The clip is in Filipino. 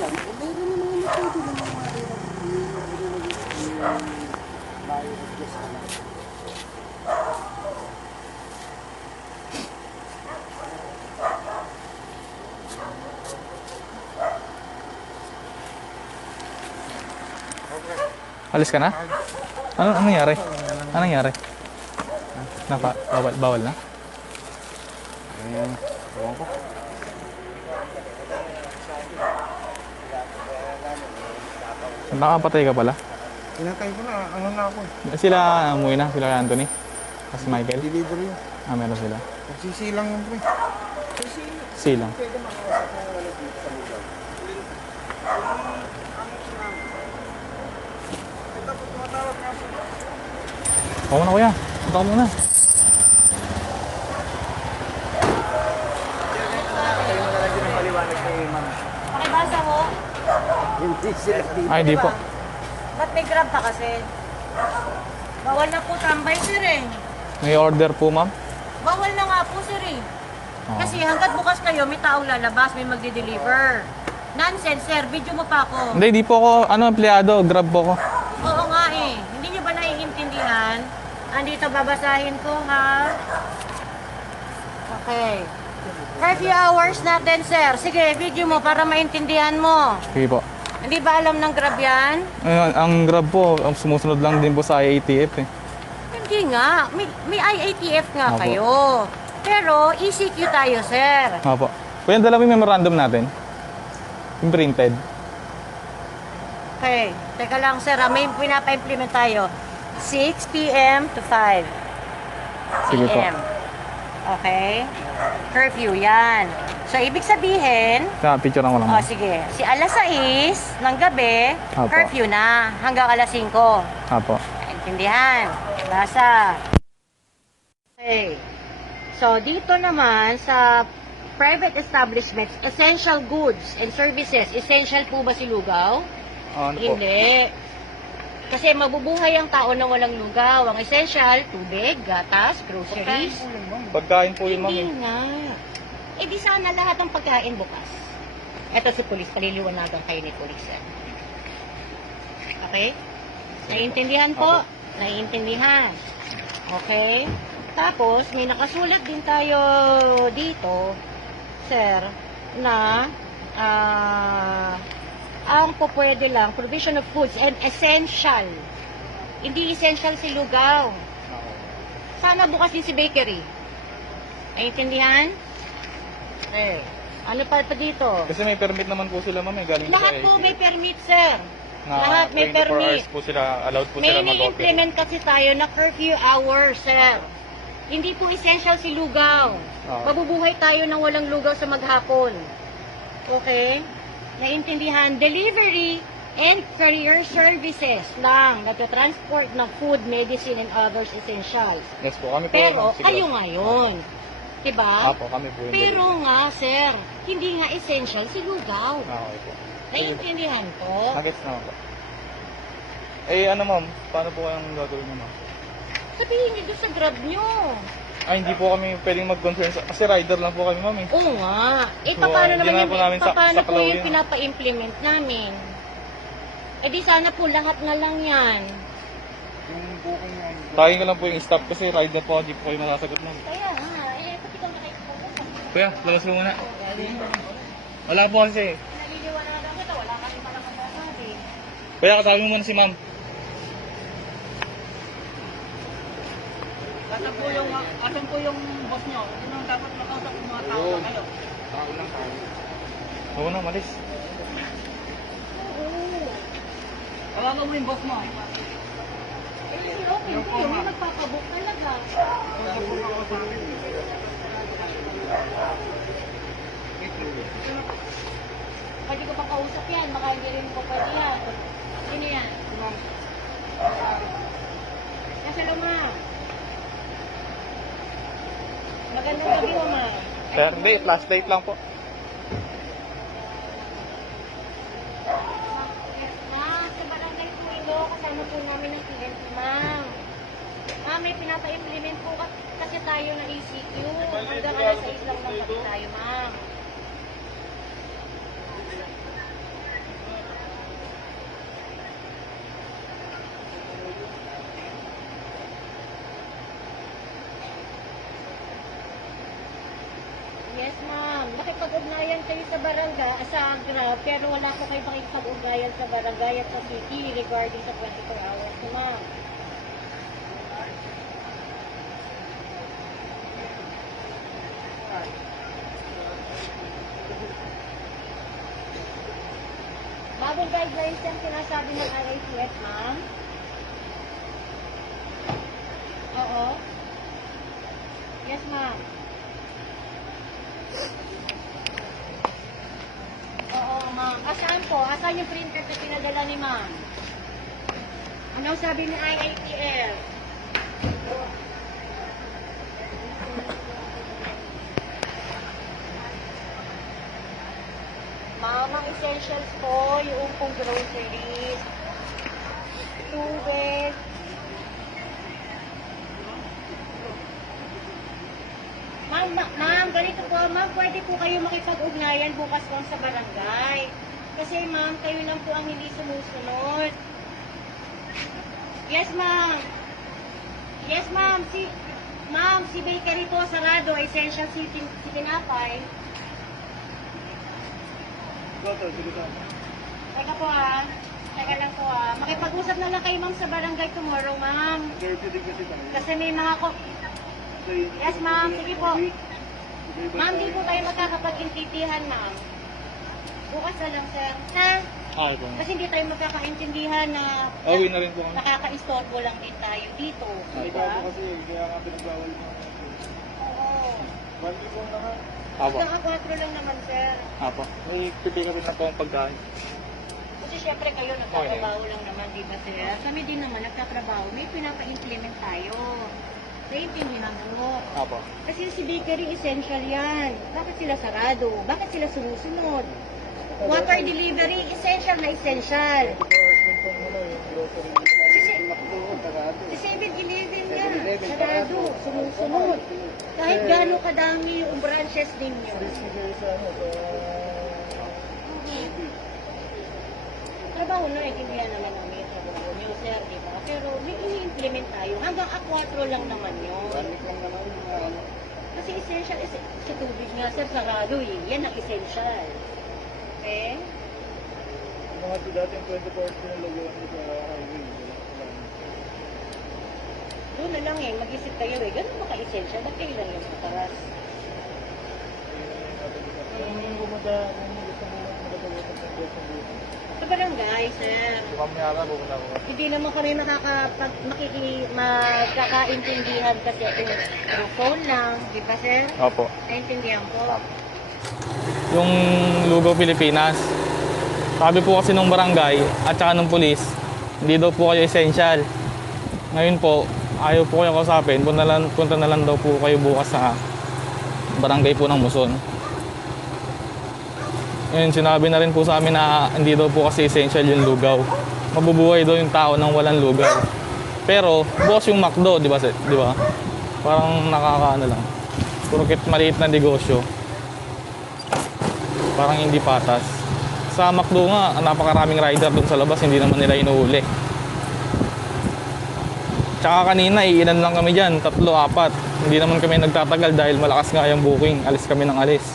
dyan, eh, meron naman yung pwede naman ma-request ka lang. Alis ka na? Anong nangyari? Anong nangyari? Bawal na? Ewan ko. Nakapatay ka pala? Pinatay ko na, ano na ako. Sila umuwi na? Sila Anthony? Kasi Michael? Delivery yun. Meron sila. Nagsisilang yun po eh. Silang. Pwede makausap mo wala dito sa lugar. Ito po, tumatawag nga po. Ako muna kuya. Punta ka muna. Kayo mo nalagyan ng paliwanag kay ma'am. Pakibasa mo. Hindi sila dito. Ay, di po. Ba't may grab pa kasi? Bawal na po tambay, sir eh. May order po, ma'am. Bawal na nga po, sir eh. Kasi hanggat bukas kayo, may taong lalabas, may magde-deliver. Nonsense, sir. Video mo pa ako. Hindi po ako, empleyado. Grab po ako. Oo nga eh. Hindi nyo ba naiintindihan? Andito babasahin ko, ha? Okay. Curfew hours natin, sir. Sige, video mo para maintindihan mo. Sige po. Hindi ba alam ng Grab yan? Ayun, ang Grab po, sumusunod lang din po sa IATF eh. Hindi nga. May IATF nga Opo. kayo. Pero ECQ tayo, sir. Opo. Kuya, dala mo yung memorandum natin. Yung printed. Okay. Teka lang, sir. May pinapa-implement tayo. 6 p.m. to 5 Sige po. p.m. Okay? Curfew, yan. So, ibig sabihin, Picture ko lang. oh, sige, si alas 6 ng gabi, Opo. curfew na hanggang alas 5. Apo. Intindihan? Basa. Okay. So, dito naman sa private establishments, essential goods and services, essential po ba si lugaw? Ano po? Hindi. Kasi mabubuhay ang tao na walang lugaw. Ang essential, tubig, gatas, groceries. Pagkain po yun, ma'am. Hindi nga. Eh di sana lahat ng pagkain bukas. Eto si Police, paliliwanagan kayo ni Police. Okay? Naiintindihan po? Naiintindihan. Okay? Tapos, may nakasulat din tayo dito, sir, na ang pupwede lang, provision of foods and essential. Hindi essential si lugaw. Sana bukas din si bakery. Naiintindihan? Okay. Ano pa dito? Kasi may permit naman po sila, ma'am. Galing Lahat po may permit, sir. Na Lahat may 24 permit. hours po sila, allowed po May sila mag-operate. ni-implement kasi tayo na curfew hours, sir. Hindi po essential si lugaw. Oo. Mabubuhay tayo ng walang lugaw sa maghapon. Okay? Naintindihan? Delivery and courier services lang. Nagtatransport ng food, medicine, and others essentials. Yes po, kami po. Pero, siguro. kayo ngayon. Diba? Apo, kami po yung Pero nga, sir, hindi nga essential si lugaw. Okay po. Naiintindihan ko. Nuggets naman po. Eh, ano, ma'am? Paano po kayang gagawin nyo, ma'am? Sabihin niyo doon sa grab nyo. Ay, hindi po kami pwedeng mag-concern kasi rider lang po kami, ma'am eh. Oo nga. Eh, So, paano hindi naman na yung, po namin paano po saklaw yung yun. pinapa-implement namin? Eh, di sana po lahat na lang yan. Yung booking yan. Tayo ko lang po yung stop kasi rider po, hindi po kayo masasagot, ma'am. Kaya nga, eh, pati kang nakikita. Kuya, labas mo muna. Wala po kasi. Naliliwanagan kita, wala kasi parang masasabi. Kuya, katawin mo muna si ma'am. Asan po yung boss nyo? Yun ang dapat makausap yung mga tao na kayo. Tao lang tayo. Oo na, malis. Tawagan mo yung boss mo. Eh, okay, kayo, may magpapabook talaga. Pwede ko bang kausap yan? Baka hindi rin ko pwede yan. Sino yan? Nasa luma. Magandang gabi mo, ma. Sir, hindi, flashlight lang po. Sa barangay Puilo, kasama po namin ang PNP, ma'am. May pinapa-implement po kasi tayo ng ECQ. Hanggang alas 6 lang naman tayo, ma'am. kayo sa barangay, sa Grab, pero wala po kayo makikipag-ugnayan sa barangay at sa city regarding sa 24 hours na ma'am. Bagong guidelines yung sinasabi ng RITS, ma'am? Oo. Yes, ma'am. Oo, ma'am. Asaan po? Asaan yung printer na pinadala ni ma'am? Anong sabi ni IITF? Ma'am, ang essentials po, yung pong groceries, tubig, Ma'am, ganito po, ma'am, pwede po kayo makipag-ugnayan bukas po sa barangay. Kasi ma'am, kayo lang po ang hindi sumusunod. Yes, ma'am. Yes, ma'am. Si bakery po, sarado, essential si Tinapay. Teka po ah. Teka lang po ah. Makipag-usap na lang kayo ma'am sa barangay tomorrow, ma'am. Kasi may mga Yes, ma'am. Sige po. Ma'am, di po tayo magkakapag-intindihan, ma'am. Bukas na lang, sir. Ha? Okay po. Kasi hindi tayo magkakaintindihan na Uwi na rin po kami. nakaka-istorbo lang din tayo dito. Diba? Kasi kaya nga pinagbawal mo. Oo. Bali ko na nga. Apo. Hanggang 4 lang naman, sir. Apo. May pipick up na po ang pagkain. Kasi syempre kayo nagtatrabaho lang naman, di ba, sir? Kami din naman nagtatrabaho. May pinapa-implement tayo. Naiintindihan mo. Apo. Kasi si bakery essential yan. Bakit sila sarado? Bakit sila sumusunod? Water delivery, essential na essential. Si 7-Eleven yan, sarado, sumusunod. Kahit gaano kadami yung branches ninyo. Trabaho na, intindihan naman namin yung trabaho niyo, sir, di ba? Pero may ini-implement tayo. Hanggang A4 lang naman yun. Kasi essential, sa tubig nga, sir, sarado eh. Yan ang essential. Okay? Mga dating 24 hours pinalaguan mo sa highway. Doon na lang eh, mag-isip kayo eh. Ganun ba ka-essential? Ba't kayo lang yung mataras? Kung gusto mo magagawa ng beso dito. Sa barangay, sir. Si Ma'am Yara, pupunta po. Hindi naman kami magkakaintindihan kasi through phone lang. Di ba, sir? Opo. Naintindihan ko. Yung Lugaw Pilipinas. Sabi po kasi nung barangay at saka nung pulis, hindi daw po kayo essential. Ngayon po, ayaw po kayo kausapin. Punta na lang daw po kayo bukas sa barangay po ng Muson. Ngayon, sinabi na rin po sa amin na hindi daw po kasi essential yung lugaw. Mabubuhay daw yung tao nang walang lugaw. Pero, bukas yung McDo, di ba? Di ba? Parang nakakaano lang. Porket maliit na negosyo. Parang hindi patas. Sa McDo nga, napakaraming rider dun sa labas, hindi naman nila inuuli. Tsaka kanina, iilan lang kami dyan, 3, 4. Hindi naman kami nagtatagal dahil malakas nga yung booking. Alis kami ng alis.